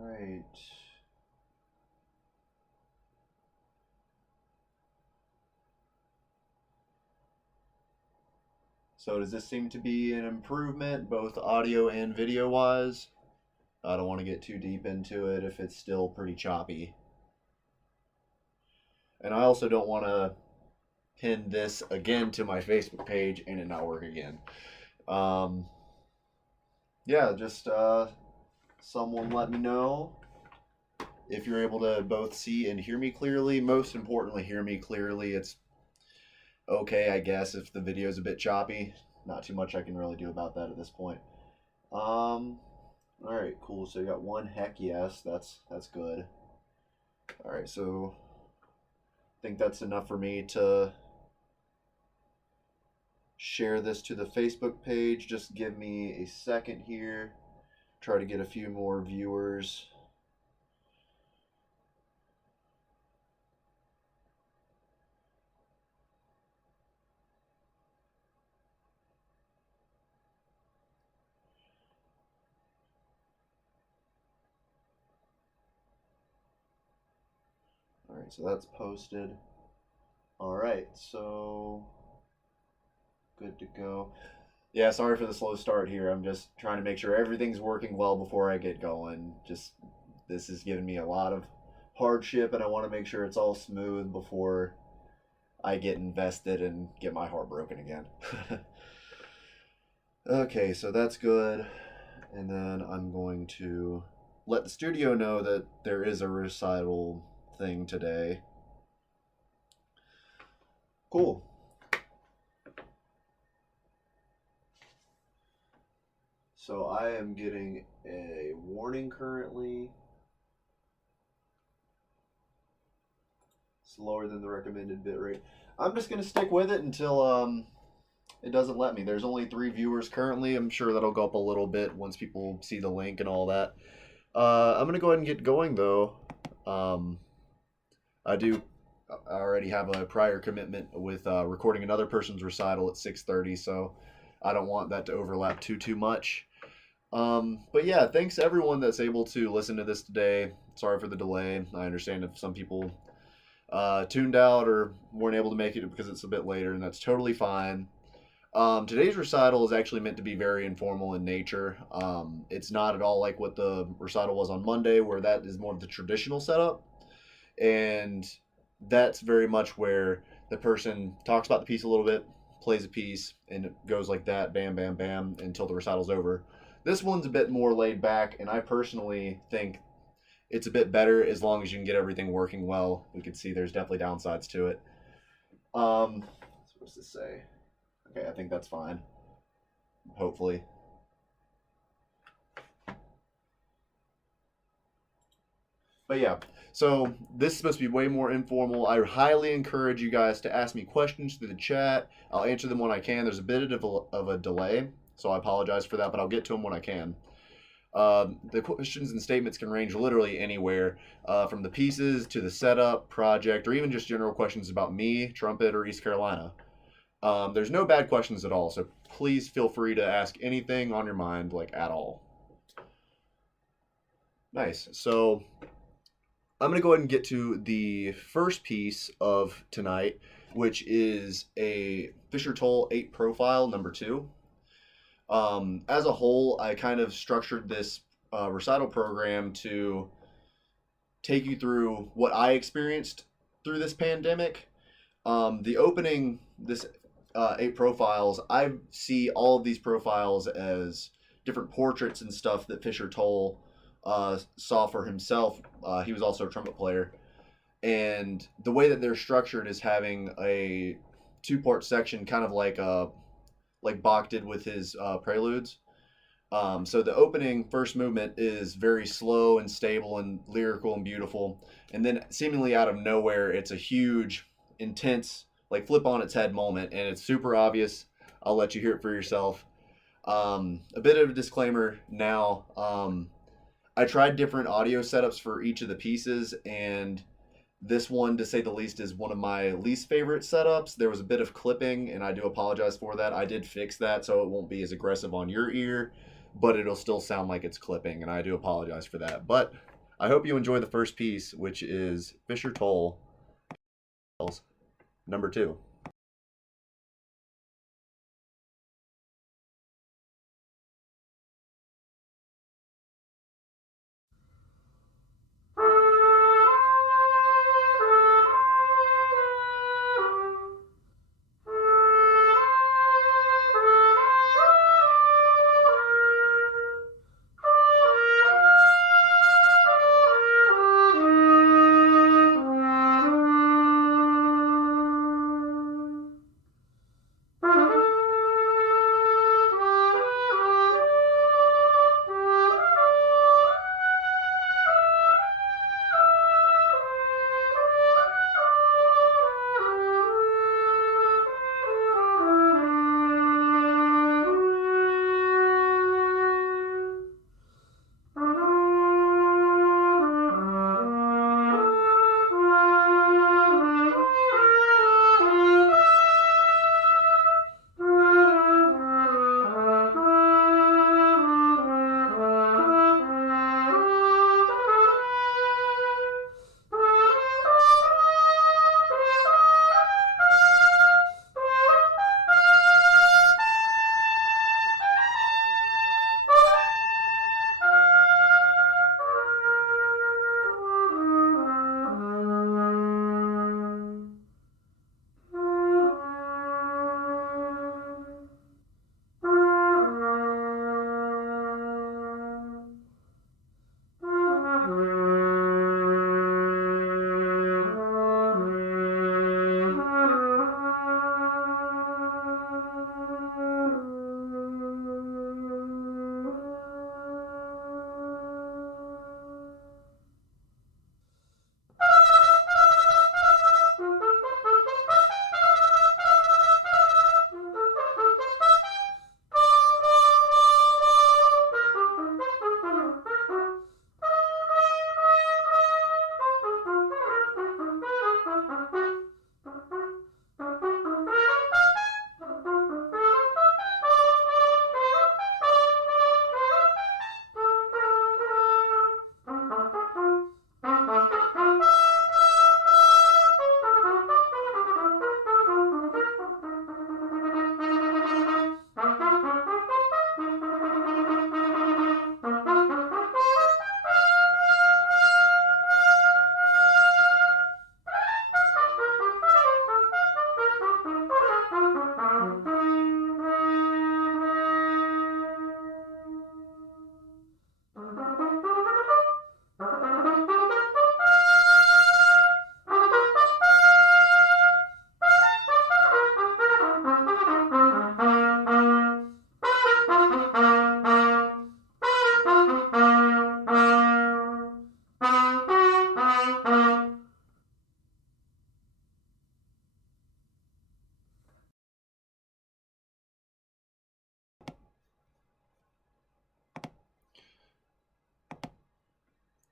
right. So does this seem to be an improvement, both audio and video wise? I don't want to get too deep into it if it's still pretty choppy. And I also don't want to pin this again to my Facebook page and it not work again. Um, yeah, just someone let me know if you're able to both see and hear me clearly. Most importantly, hear me clearly. It's okay, I guess, if the video is a bit choppy. Not too much I can really do about that at this point. All right, cool. So you got one heck yes. That's good. All right, so I think that's enough for me to share this to the Facebook page. Just give me a second here. Try to get a few more viewers. All right, so that's posted. All right, so good to go. Yeah, sorry for the slow start here. I'm just trying to make sure everything's working well before I get going. Just this is giving me a lot of hardship, and I want to make sure it's all smooth before I get invested and get my heart broken again. Okay, so that's good. And then I'm going to let the studio know that there is a recital thing today. Cool. So I am getting a warning currently. It's lower than the recommended bitrate. I'm just going to stick with it until it doesn't let me. There's only 3 viewers currently. I'm sure that'll go up a little bit once people see the link and all that. I'm going to go ahead and get going though. I already have a prior commitment with recording another person's recital at 6:30, so I don't want that to overlap too much. But yeah, thanks everyone that's able to listen to this today. Sorry for the delay. I understand if some people tuned out or weren't able to make it because it's a bit later, and that's totally fine. Today's recital is actually meant to be very informal in nature. It's not at all like what the recital was on Monday, where that is more of the traditional setup. And that's very much where the person talks about the piece a little bit, plays a piece, and it goes like that, bam, bam, bam, until the recital's over. This one's a bit more laid back, and I personally think it's a bit better as long as you can get everything working well. We can see there's definitely downsides to it. What's supposed to say? Okay, I think that's fine. Hopefully. But yeah, so this is supposed to be way more informal. I highly encourage you guys to ask me questions through the chat. I'll answer them when I can. There's a bit of a delay, so I apologize for that, but I'll get to them when I can. The questions and statements can range literally anywhere, from the pieces to the setup, project, or even just general questions about me, trumpet, or East Carolina. There's no bad questions at all, so please feel free to ask anything on your mind, like at all. Nice. So I'm going to go ahead and get to the first piece of tonight, which is a Fisher-Toll 8 profile number 2. As a whole, I kind of structured this recital program to take you through what I experienced through this pandemic. The opening, this 8 profiles, I see all of these profiles as different portraits and stuff that Fisher-Toll saw for himself. He was also a trumpet player, and the way that they're structured is having a 2-part section, kind of like Bach did with his preludes. So the opening first movement is very slow and stable and lyrical and beautiful, and then seemingly out of nowhere, it's a huge, intense, like flip on its head moment, and it's super obvious. I'll let you hear it for yourself. A bit of a disclaimer now. I tried different audio setups for each of the pieces, and this one, to say the least, is one of my least favorite setups. There was a bit of clipping, and I do apologize for that. I did fix that so it won't be as aggressive on your ear, but it'll still sound like it's clipping, and I do apologize for that. But I hope you enjoy the first piece, which is Fisher Toll number 2.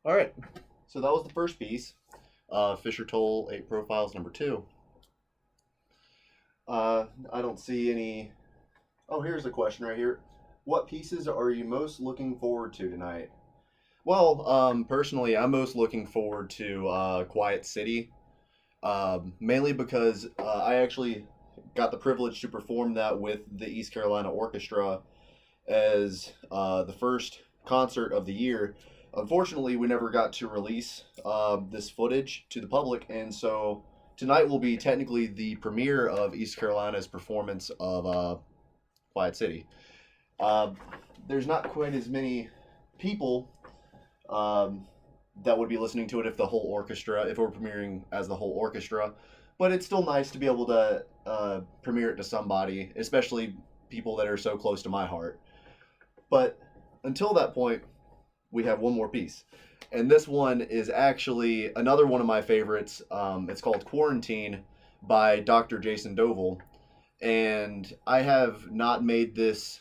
All right, so that was the first piece, Fisher Toll 8 Profiles number 2. I don't see any. Oh, here's a question right here. What pieces are you most looking forward to tonight? Well, personally, I'm most looking forward to Quiet City, mainly because I actually got the privilege to perform that with the East Carolina Orchestra as the first concert of the year. Unfortunately, we never got to release this footage to the public, and so tonight will be technically the premiere of East Carolina's performance of Quiet City. Uh, there's not quite as many people um, that would be listening to it if the whole orchestra, if we're premiering as the whole orchestra, but it's still nice to be able to premiere it to somebody, especially people that are so close to my heart. But until that point, we have one more piece. And this one is actually another one of my favorites. It's called Quarantine by Dr. Jason Dovell. And I have not made this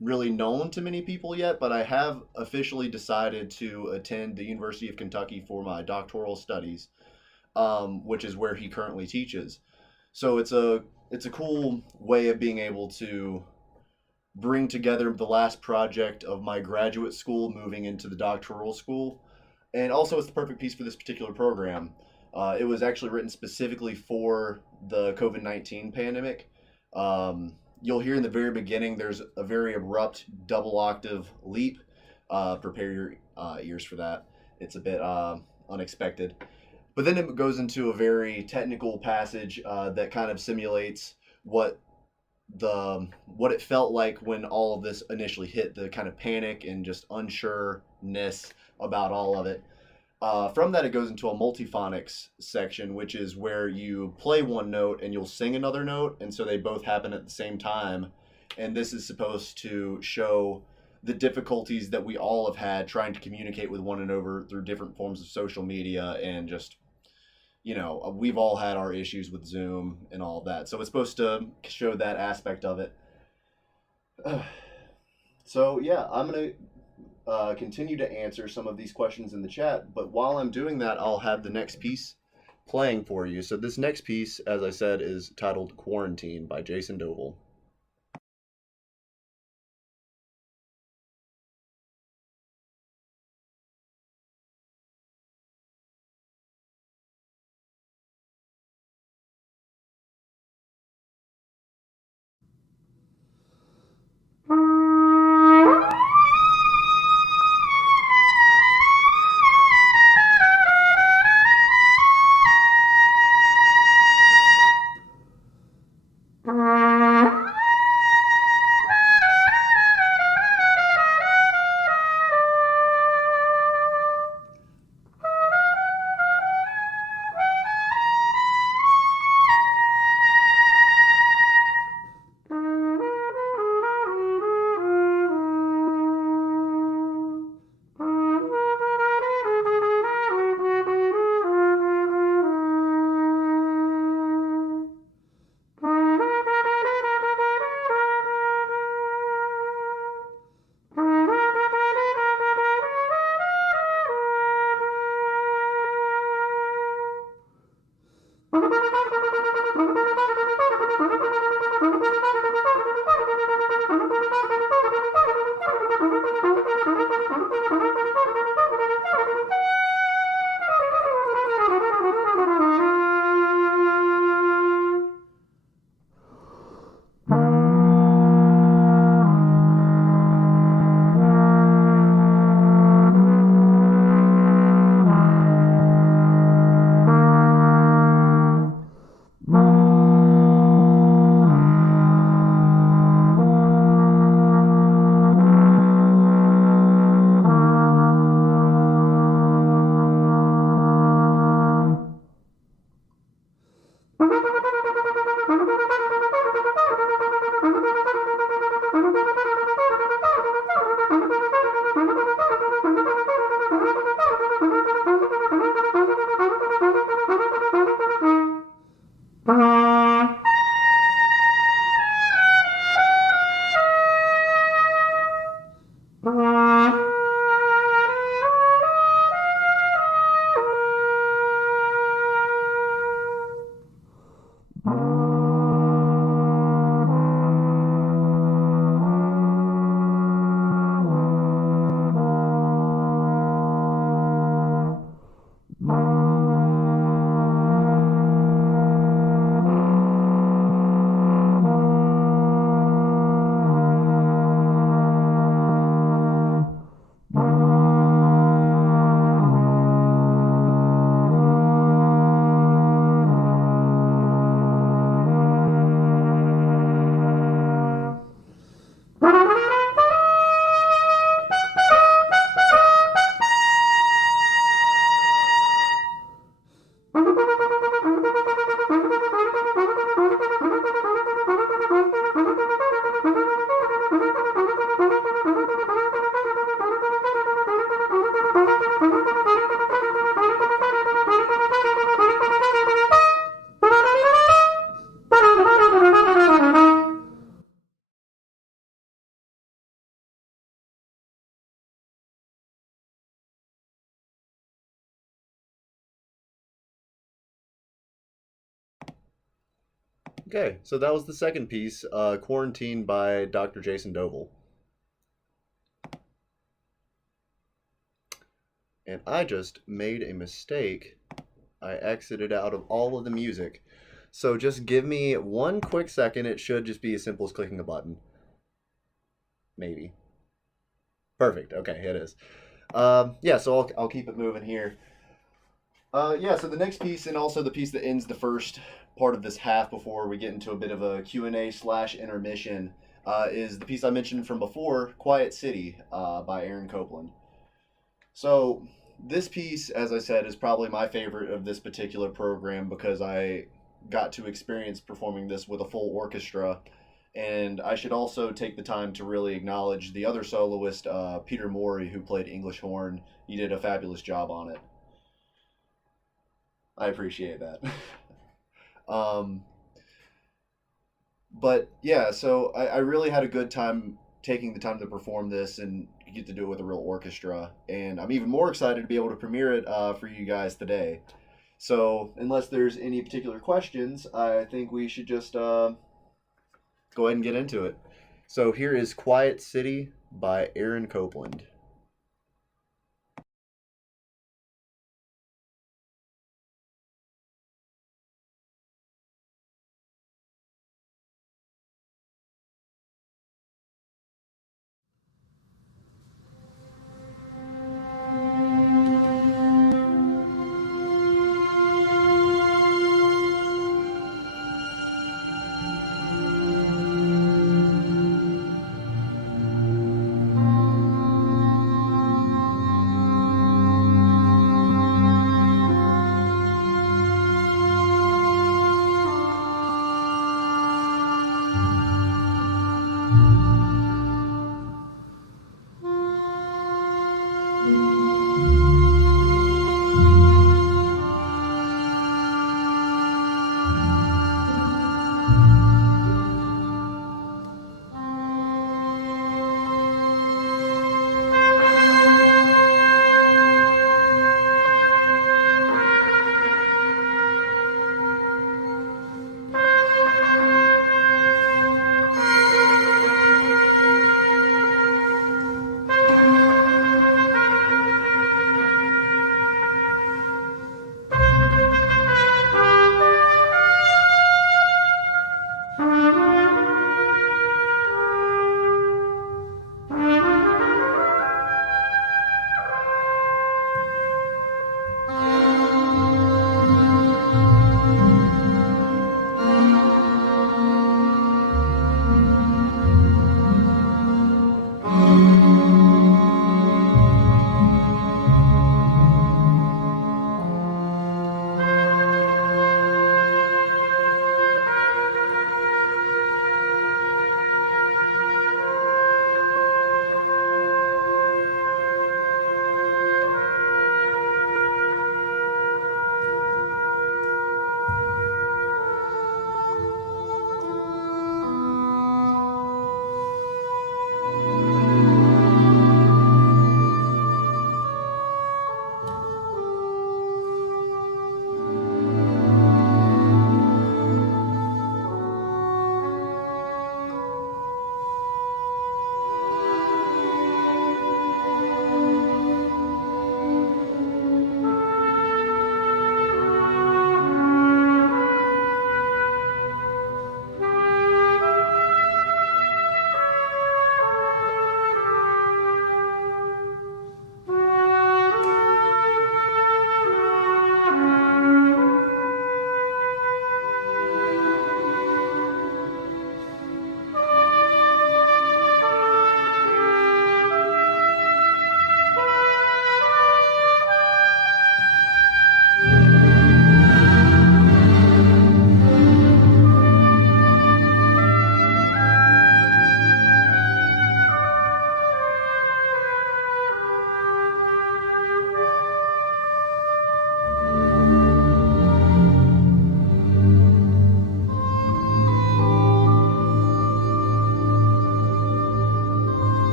really known to many people yet, but I have officially decided to attend the University of Kentucky for my doctoral studies, which is where he currently teaches. So it's a cool way of being able to bring together the last project of my graduate school moving into the doctoral school. And also, it's the perfect piece for this particular program. It was actually written specifically for the COVID-19 pandemic. You'll hear in the very beginning there's a very abrupt double octave leap. Prepare your ears for that. It's a bit unexpected. But then it goes into a very technical passage that kind of simulates what what it felt like when all of this initially hit, the kind of panic and just unsureness about all of it. From that, it goes into a multiphonics section, which is where you play one note and you'll sing another note, and so they both happen at the same time. And this is supposed to show the difficulties that we all have had trying to communicate with one another through different forms of social media and just, we've all had our issues with Zoom and all of that. So it's supposed to show that aspect of it. So yeah, I'm gonna continue to answer some of these questions in the chat. But while I'm doing that, I'll have the next piece playing for you. So this next piece, as I said, is titled "Quarantine" by Jason Doval. Okay, so that was the second piece, Quarantine by Dr. Jason Doval. And I just made a mistake. I exited out of all of the music. So just give me one quick second. It should just be as simple as clicking a button. Maybe. Perfect. Okay, it is. Yeah, so I'll keep it moving here. Yeah, so the next piece, and also the piece that ends the first part of this half before we get into a bit of a Q&A slash intermission, is the piece I mentioned from before, Quiet City, by Aaron Copland. So this piece, as I said, is probably my favorite of this particular program because I got to experience performing this with a full orchestra. And I should also take the time to really acknowledge the other soloist, Peter Morey, who played English horn. He did a fabulous job on it. I appreciate that. um, but yeah, so I really had a good time taking the time to perform this and get to do it with a real orchestra. And I'm even more excited to be able to premiere it for you guys today. So, unless there's any particular questions, I think we should just go ahead and get into it. So, here is Quiet City by Aaron Copland.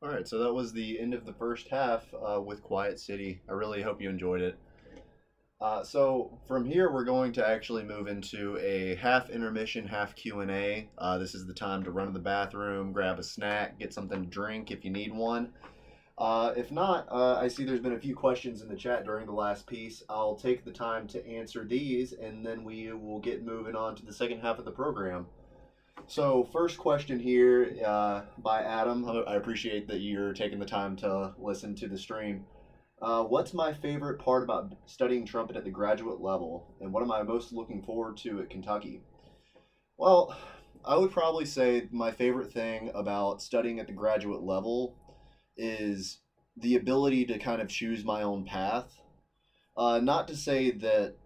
All right, so that was the end of the first half with Quiet City. I really hope you enjoyed it. So from here, we're going to actually move into a half intermission, half Q&A. This is the time to run to the bathroom, grab a snack, get something to drink if you need one. If not, I see there's been a few questions in the chat during the last piece. I'll take the time to answer these, and then we will get moving on to the second half of the program. So, first question here by Adam. I appreciate that you're taking the time to listen to the stream. What's my favorite part about studying trumpet at the graduate level, and what am I most looking forward to at Kentucky? Well, I would probably say my favorite thing about studying at the graduate level is the ability to kind of choose my own path. Not to say that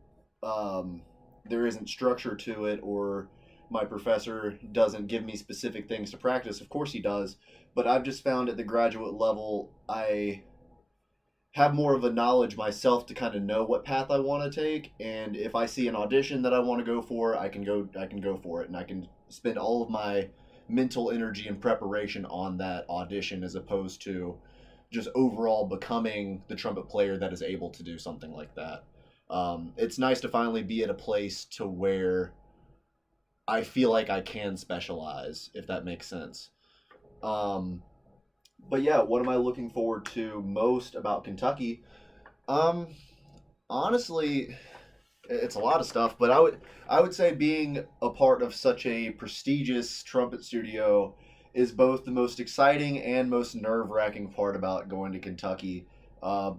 there isn't structure to it or my professor doesn't give me specific things to practice. Of course he does. But I've just found at the graduate level, I have more of a knowledge myself to kind of know what path I want to take, and if I see an audition that I want to go for, I can go for it, and I can spend all of my mental energy and preparation on that audition as opposed to just overall becoming the trumpet player that is able to do something like that. It's nice to finally be at a place to where I feel like I can specialize, if that makes sense. Um, but yeah, what am I looking forward to most about Kentucky? Um, Honestly, it's a lot of stuff, but I would say being a part of such a prestigious trumpet studio is both the most exciting and most nerve-wracking part about going to Kentucky.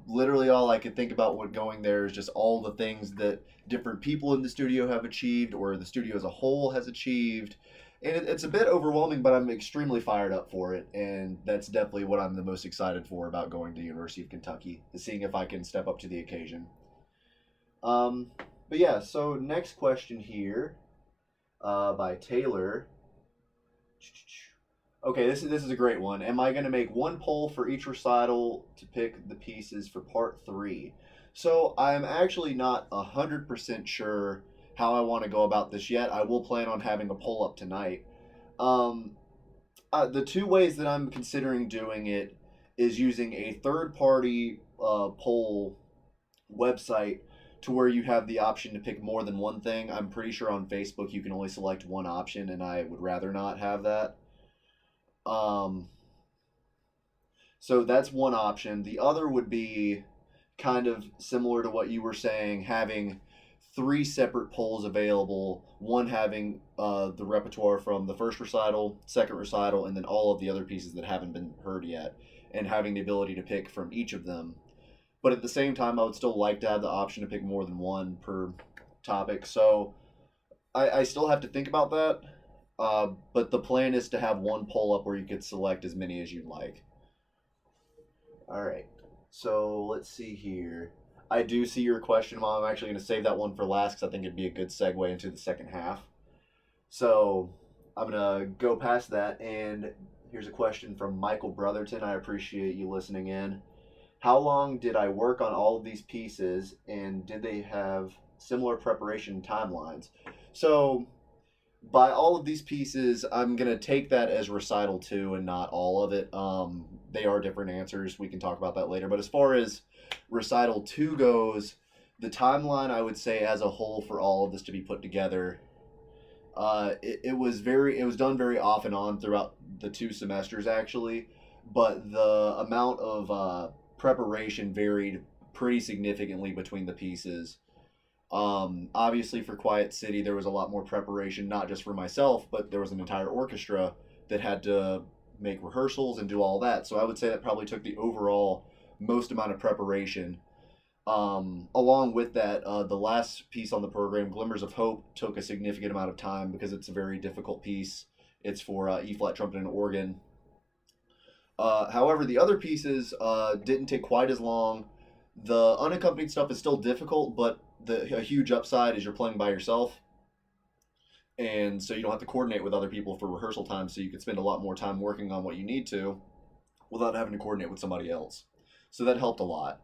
Literally, all I could think about when going there is just all the things that different people in the studio have achieved, or the studio as a whole has achieved. And it's a bit overwhelming, but I'm extremely fired up for it, and that's definitely what I'm the most excited for about going to the University of Kentucky, is seeing if I can step up to the occasion. Um, but yeah, so next question here by Taylor. Okay, this is a great one. Am I going to make one poll for each recital to pick the pieces for part three? So I'm actually not 100% sure how I want to go about this yet. I will plan on having a poll up tonight. Um, the two ways that I'm considering doing it is using a third party poll website to where you have the option to pick more than one thing. I'm pretty sure on Facebook you can only select one option, and I would rather not have that. Um, so that's one option. The other would be kind of similar to what you were saying, having three separate polls available, one having the repertoire from the first recital, second recital, and then all of the other pieces that haven't been heard yet, and having the ability to pick from each of them. But at the same time, I would still like to have the option to pick more than one per topic. So I still have to think about that. But the plan is to have one poll up where you could select as many as you'd like. All right. So let's see here. I do see your question, Mom. I'm actually going to save that one for last because I think it'd be a good segue into the second half. So I'm going to go past that. And here's a question from Michael Brotherton. I appreciate you listening in. How long did I work on all of these pieces, and did they have similar preparation timelines? So by all of these pieces, I'm going to take that as recital 2 and not all of it. They are different answers. We can talk about that later. But as far as recital 2 goes, the timeline, I would say as a whole for all of this to be put together, it was done very off and on throughout the 2 semesters actually, but the amount of preparation varied pretty significantly between the pieces. Obviously, for Quiet City, there was a lot more preparation, not just for myself, but there was an entire orchestra that had to make rehearsals and do all that. So I would say that probably took the overall most amount of preparation. Along with that, the last piece on the program, Glimmers of Hope, took a significant amount of time because it's a very difficult piece. It's for E flat trumpet and organ. However, the other pieces didn't take quite as long. The unaccompanied stuff is still difficult, but a huge upside is you're playing by yourself. And so you don't have to coordinate with other people for rehearsal time, so you can spend a lot more time working on what you need to without having to coordinate with somebody else. So that helped a lot.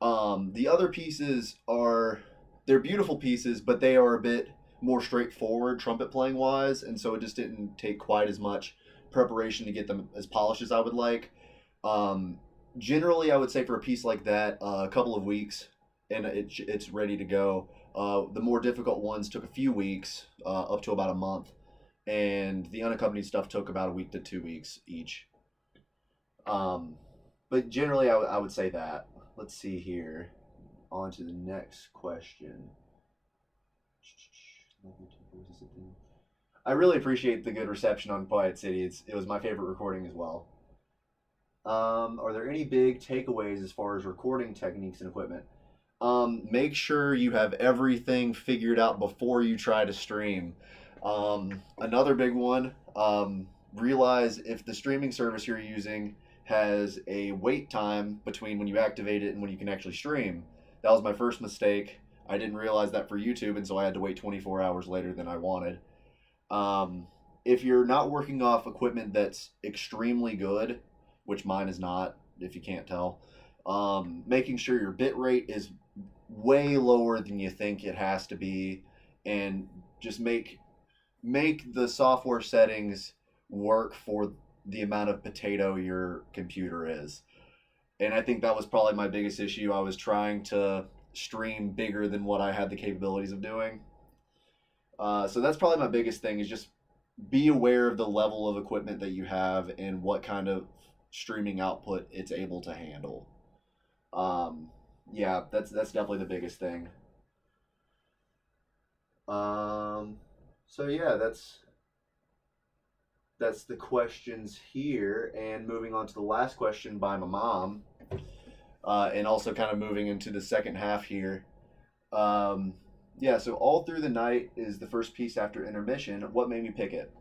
The other pieces they're beautiful pieces, but they are a bit more straightforward trumpet playing wise, and so it just didn't take quite as much preparation to get them as polished as I would like. Um, Generally, I would say for a piece like that, a couple of weeks, and it's ready to go. The more difficult ones took a few weeks, up to about a month, and the unaccompanied stuff took about a week to 2 weeks each. Um, but generally, I would say that. Let's see here. On to the next question. I really appreciate the good reception on Quiet City. It was my favorite recording as well. Are there any big takeaways as far as recording techniques and equipment? Make sure you have everything figured out before you try to stream. Another big one, realize if the streaming service you're using has a wait time between when you activate it and when you can actually stream. That was my first mistake. I didn't realize that for YouTube, and so I had to wait 24 hours later than I wanted. Um, if you're not working off equipment that's extremely good, which mine is not, if you can't tell, making sure your bit rate is way lower than you think it has to be, and just make the software settings work for the amount of potato your computer is. And I think that was probably my biggest issue. I was trying to stream bigger than what I had the capabilities of doing. So that's probably my biggest thing is just be aware of the level of equipment that you have and what kind of streaming output it's able to handle. Um, yeah, that's definitely the biggest thing. Um, so yeah, that's the questions here. And moving on to the last question by my mom, and also kind of moving into the second half here. Um, yeah, so all through the night is the first piece after intermission. What made me pick it?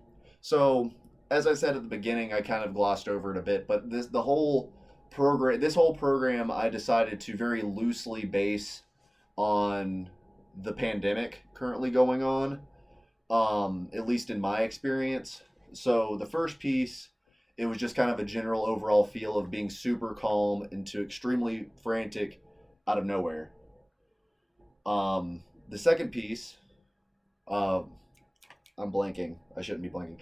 So, as I said at the beginning, I kind of glossed over it a bit, but this whole program, I decided to very loosely base on the pandemic currently going on, at least in my experience. So the first piece, it was just kind of a general overall feel of being super calm into extremely frantic out of nowhere. The second piece, uh, I'm blanking. I shouldn't be blanking.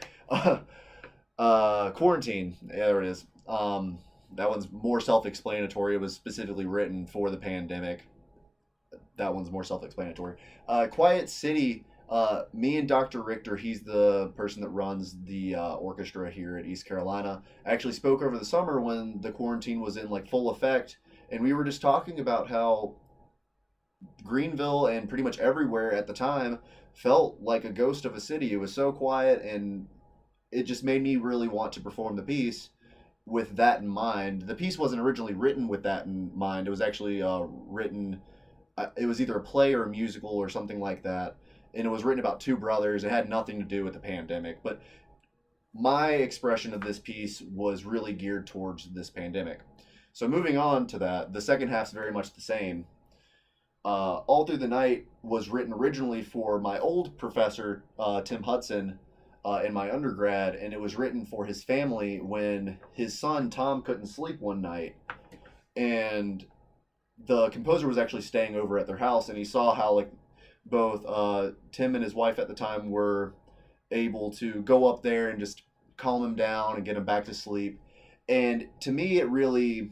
Quarantine. Yeah, there it is. That one's more self-explanatory. It was specifically written for the pandemic. That one's more self-explanatory. Quiet City. Me and Dr. Richter, he's the person that runs the orchestra here at East Carolina. I actually spoke over the summer when the quarantine was in like full effect, and we were just talking about how Greenville and pretty much everywhere at the time felt like a ghost of a city. It was so quiet, and it just made me really want to perform the piece with that in mind. The piece wasn't originally written with that in mind. It was actually written. It was either a play or a musical or something like that, and it was written about two brothers. It had nothing to do with the pandemic, but my expression of this piece was really geared towards this pandemic. So moving on to that, the second half's very much the same. All Through the Night was written originally for my old professor, Tim Hudson, in my undergrad, and it was written for his family when his son, Tom, couldn't sleep one night. And the composer was actually staying over at their house, and he saw how, like, both Tim and his wife at the time were able to go up there and just calm him down and get him back to sleep. And to me, it really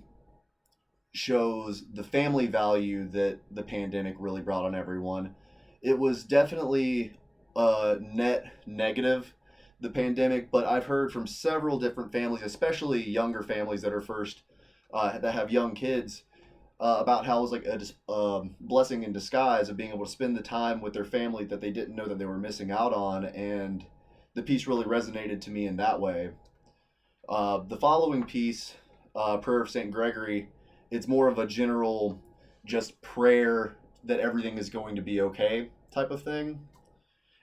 shows the family value that the pandemic really brought on everyone. It was definitely a net negative, the pandemic, but I've heard from several different families, especially younger families that are first that have young kids, about how it was like a blessing in disguise of being able to spend the time with their family that they didn't know that they were missing out on, and the piece really resonated to me in that way. The following piece, Prayer of St. Gregory, it's more of a general just prayer that everything is going to be okay type of thing.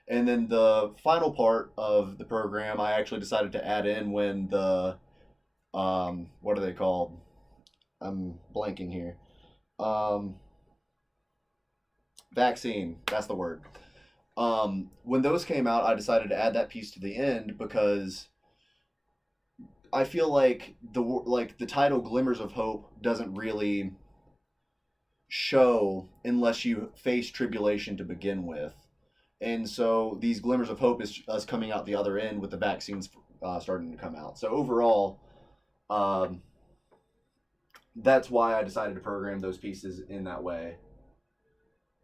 And then the final part of the program, I actually decided to add in when what are they called? I'm blanking here. Um, Vaccine, that's the word. When those came out, I decided to add that piece to the end because I feel like the title "Glimmers of Hope" doesn't really show unless you face tribulation to begin with, and so these glimmers of hope is us coming out the other end with the vaccines starting to come out. So overall, um, that's why I decided to program those pieces in that way.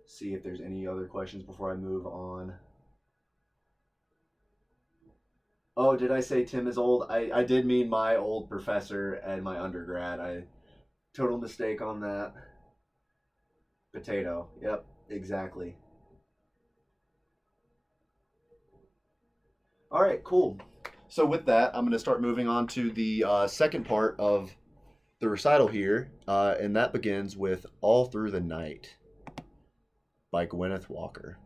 See if there's any other questions before I move on. Oh, did I say Tim is old? I did mean my old professor and my undergrad. I total mistake on that. Potato. Yep, exactly. All right, cool. So with that, I'm going to start moving on to the second part of the recital here, and that begins with "All Through the Night" by Gwyneth Walker.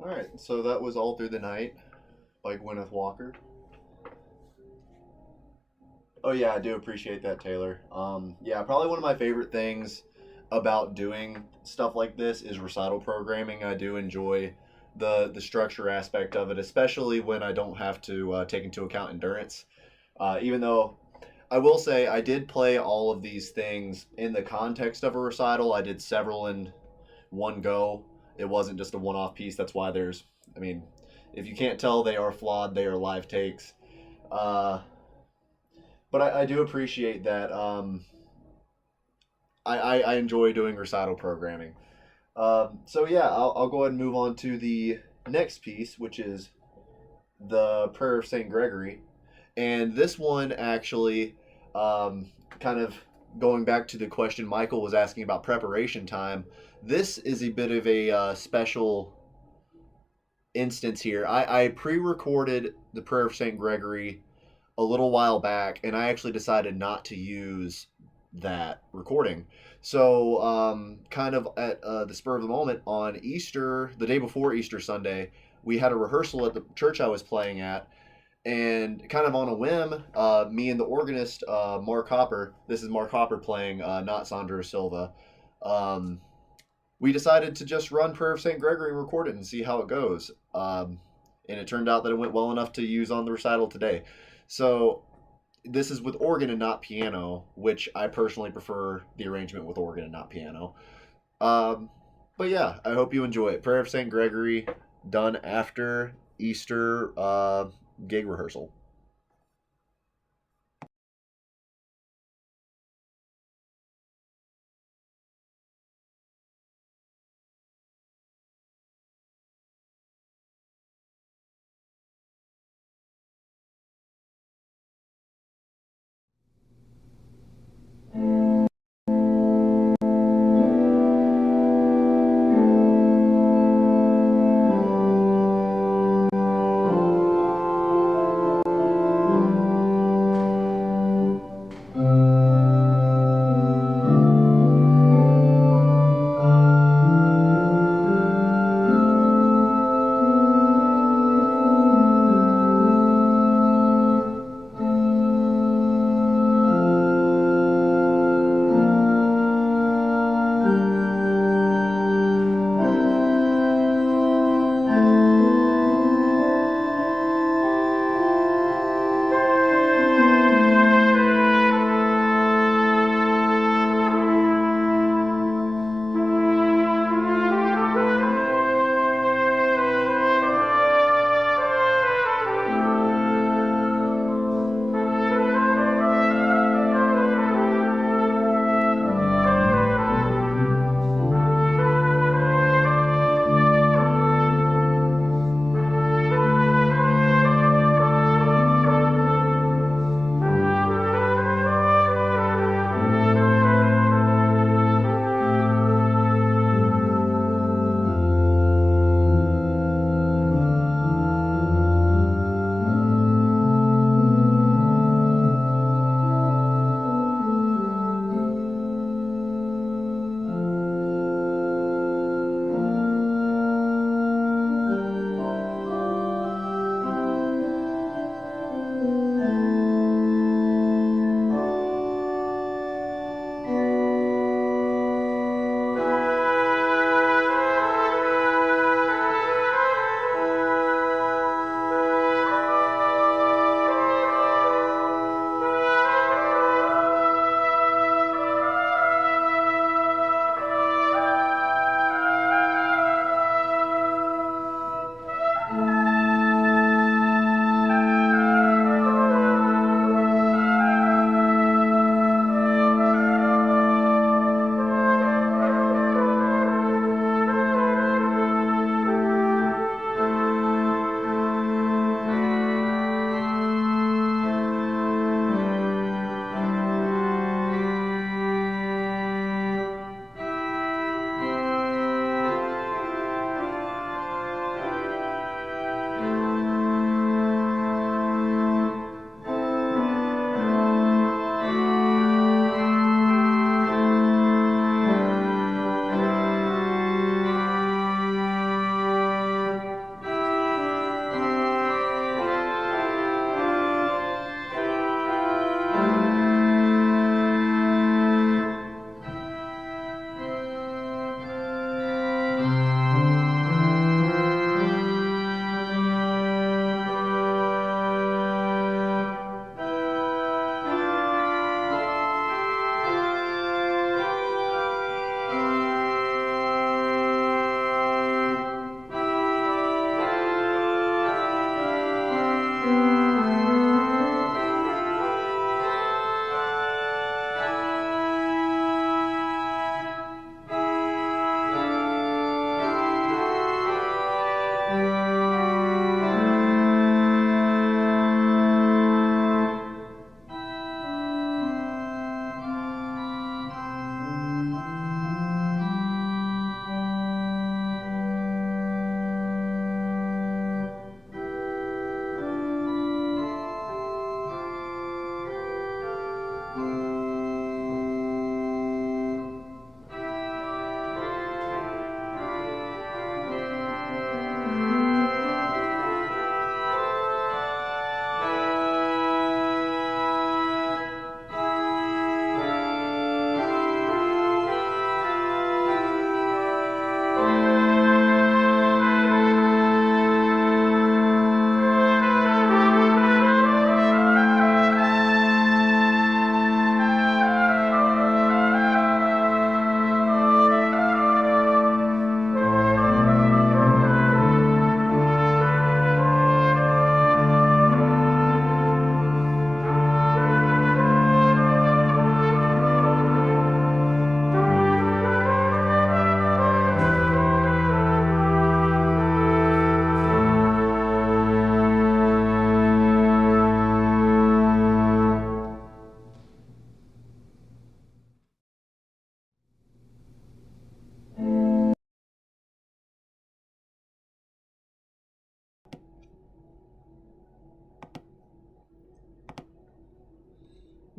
All right, so that was All Through the Night by Gwyneth Walker. Oh yeah, I do appreciate that, Taylor. Yeah, probably one of my favorite things about doing stuff like this is recital programming. I do enjoy the structure aspect of it, especially when I don't have to take into account endurance. Even though I will say I did play all of these things in the context of a recital. I did several in one go. It wasn't just a one-off piece. That's why there's, I mean, if you can't tell, they are flawed. They are live takes. Uh, but I do appreciate that. I enjoy doing recital programming. So yeah, I'll go ahead and move on to the next piece, which is the Prayer of Saint Gregory, and this one actually, kind of going back to the question Michael was asking about preparation time. This is a bit of a special instance here. I pre-recorded the Prayer of Saint Gregory a little while back, and I actually decided not to use that recording. So, kind of at the spur of the moment on Easter, the day before Easter Sunday, we had a rehearsal at the church I was playing at, and kind of on a whim, me and the organist, Mark Hopper, this is Mark Hopper playing, not Sandro Silva, um, we decided to just run Prayer of St. Gregory and record it and see how it goes. And it turned out that it went well enough to use on the recital today. So this is with organ and not piano, which I personally prefer the arrangement with organ and not piano. Um, but yeah, I hope you enjoy it. Prayer of St. Gregory, done after Easter gig rehearsal.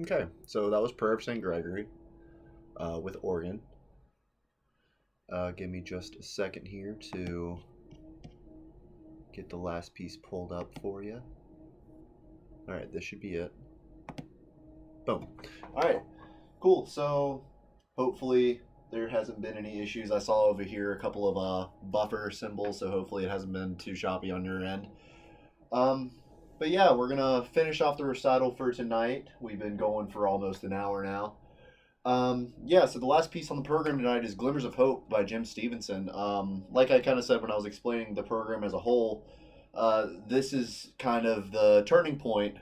Okay, so that was Prayer of St. Gregory with organ. Give me just a second here to get the last piece pulled up for you. All right, this should be it. Boom. All right, cool. So hopefully there hasn't been any issues. I saw over here a couple of buffer symbols, so hopefully it hasn't been too choppy on your end. But yeah, we're gonna finish off the recital for tonight. We've been going for almost an hour now. Yeah, so the last piece on the program tonight is Glimmers of Hope by Jim Stevenson. Like I kind of said when I was explaining the program as a whole, this is kind of the turning point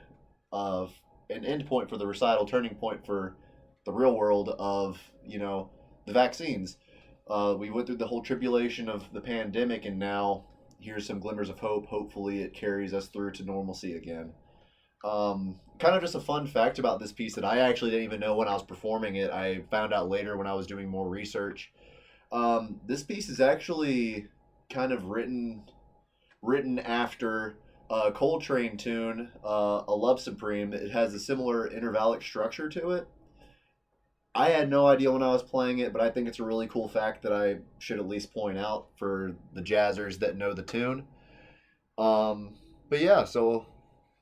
of an end point for the recital, turning point for the real world of, the vaccines. We went through the whole tribulation of the pandemic, and now here's some glimmers of hope. Hopefully it carries us through to normalcy again. Kind of just a fun fact about this piece that I actually didn't even know when I was performing it. I found out later when I was doing more research. This piece is actually kind of written after a Coltrane tune, A Love Supreme. It has a similar intervallic structure to it. I had no idea when I was playing it, but I think it's a really cool fact that I should at least point out for the jazzers that know the tune. But yeah, so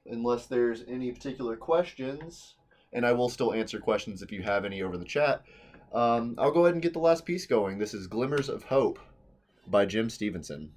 unless there's any particular questions, and I will still answer questions if you have any over the chat, I'll go ahead and get the last piece going. This is Glimmers of Hope by Jim Stevenson.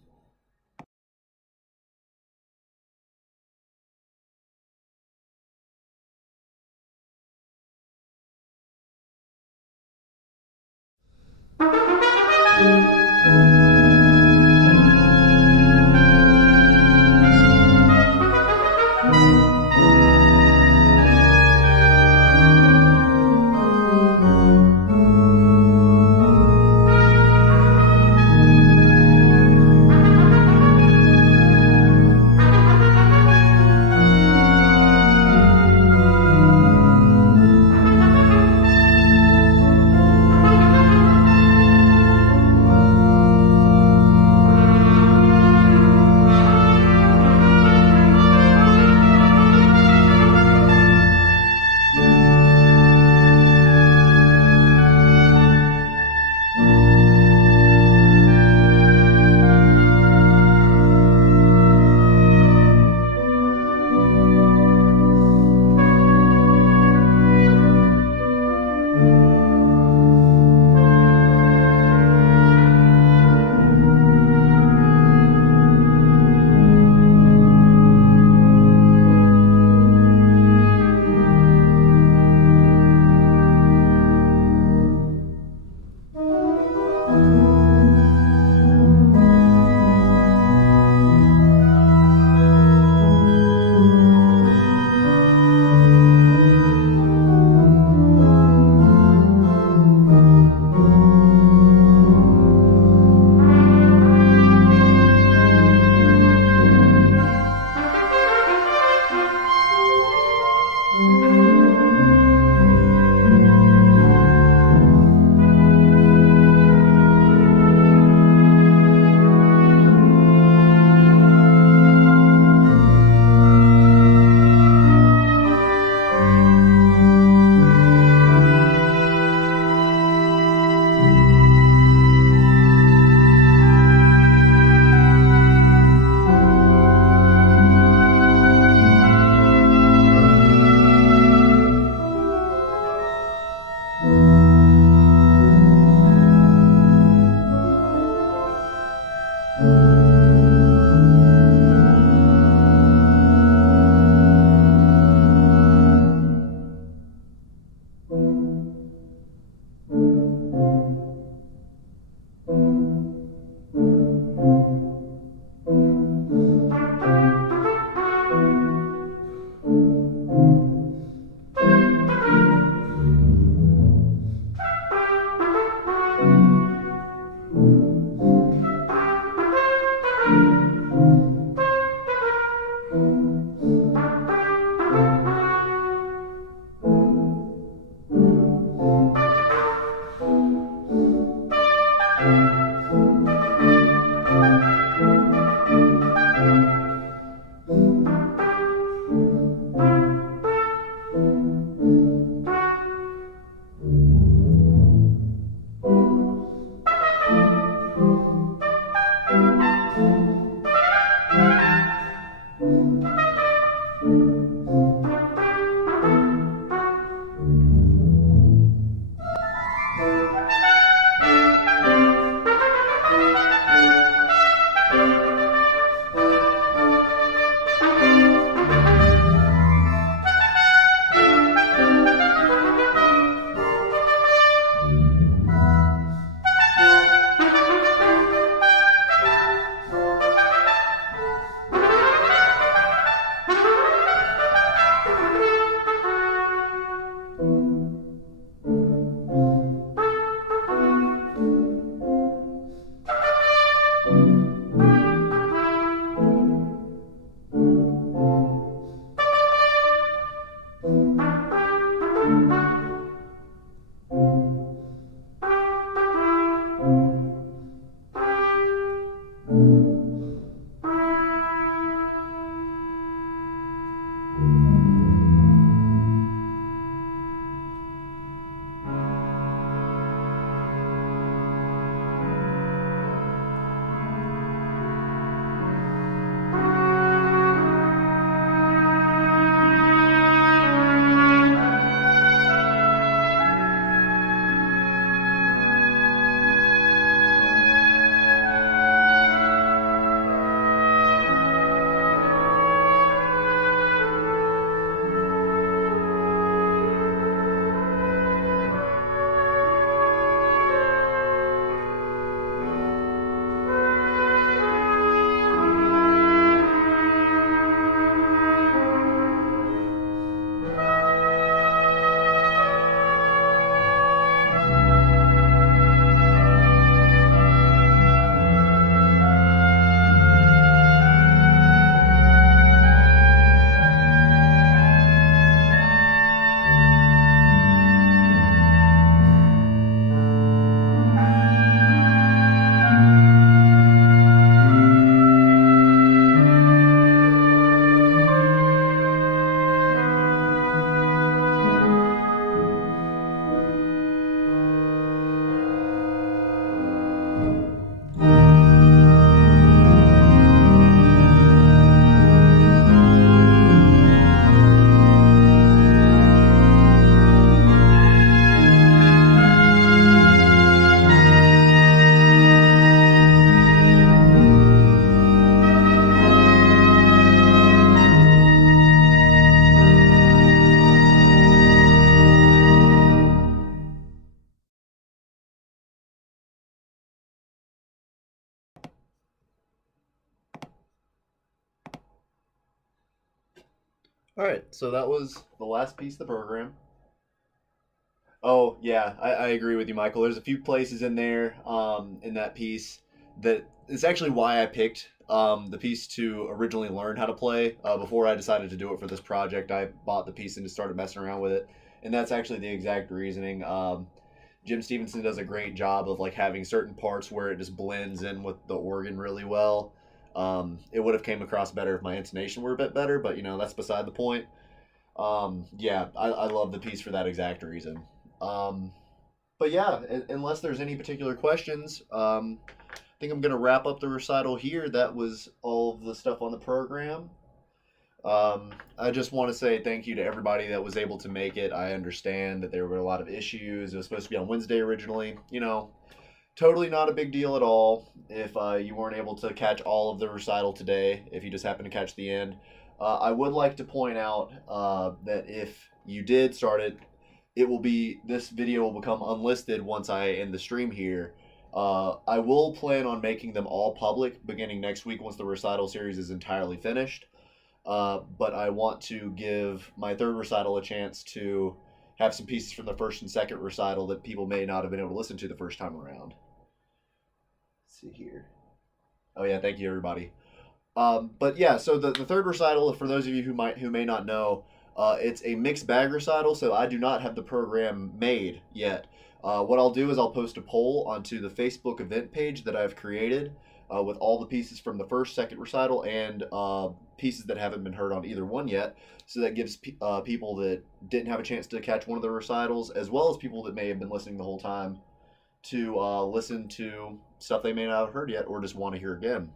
All right, so that was the last piece of the program. Oh yeah, I agree with you, Michael. There's a few places in there, in that piece that it's actually why I picked the piece to originally learn how to play. Before I decided to do it for this project, I bought the piece and just started messing around with it, and that's actually the exact reasoning. Jim Stevenson does a great job of like having certain parts where it just blends in with the organ really well. It would have came across better if my intonation were a bit better, but that's beside the point. Yeah, I love the piece for that exact reason. Um, but yeah, unless there's any particular questions, I think I'm going to wrap up the recital here. That was all of the stuff on the program. I just want to say thank you to everybody that was able to make it. I understand that there were a lot of issues. It was supposed to be on Wednesday originally. Totally not a big deal at all if you weren't able to catch all of the recital today, if you just happened to catch the end. I would like to point out that if you did start it, this video will become unlisted once I end the stream here. I will plan on making them all public beginning next week once the recital series is entirely finished. But I want to give my third recital a chance to have some pieces from the first and second recital that people may not have been able to listen to the first time around. Let's see here. Oh yeah, thank you everybody. But yeah, so the third recital, for those of you who may not know, it's a mixed bag recital. So I do not have the program made yet. What I'll do is I'll post a poll onto the Facebook event page that I've created with all the pieces from the first, second recital, and pieces that haven't been heard on either one yet. So that gives people that didn't have a chance to catch one of the recitals, as well as people that may have been listening the whole time, to listen to stuff they may not have heard yet or just want to hear again.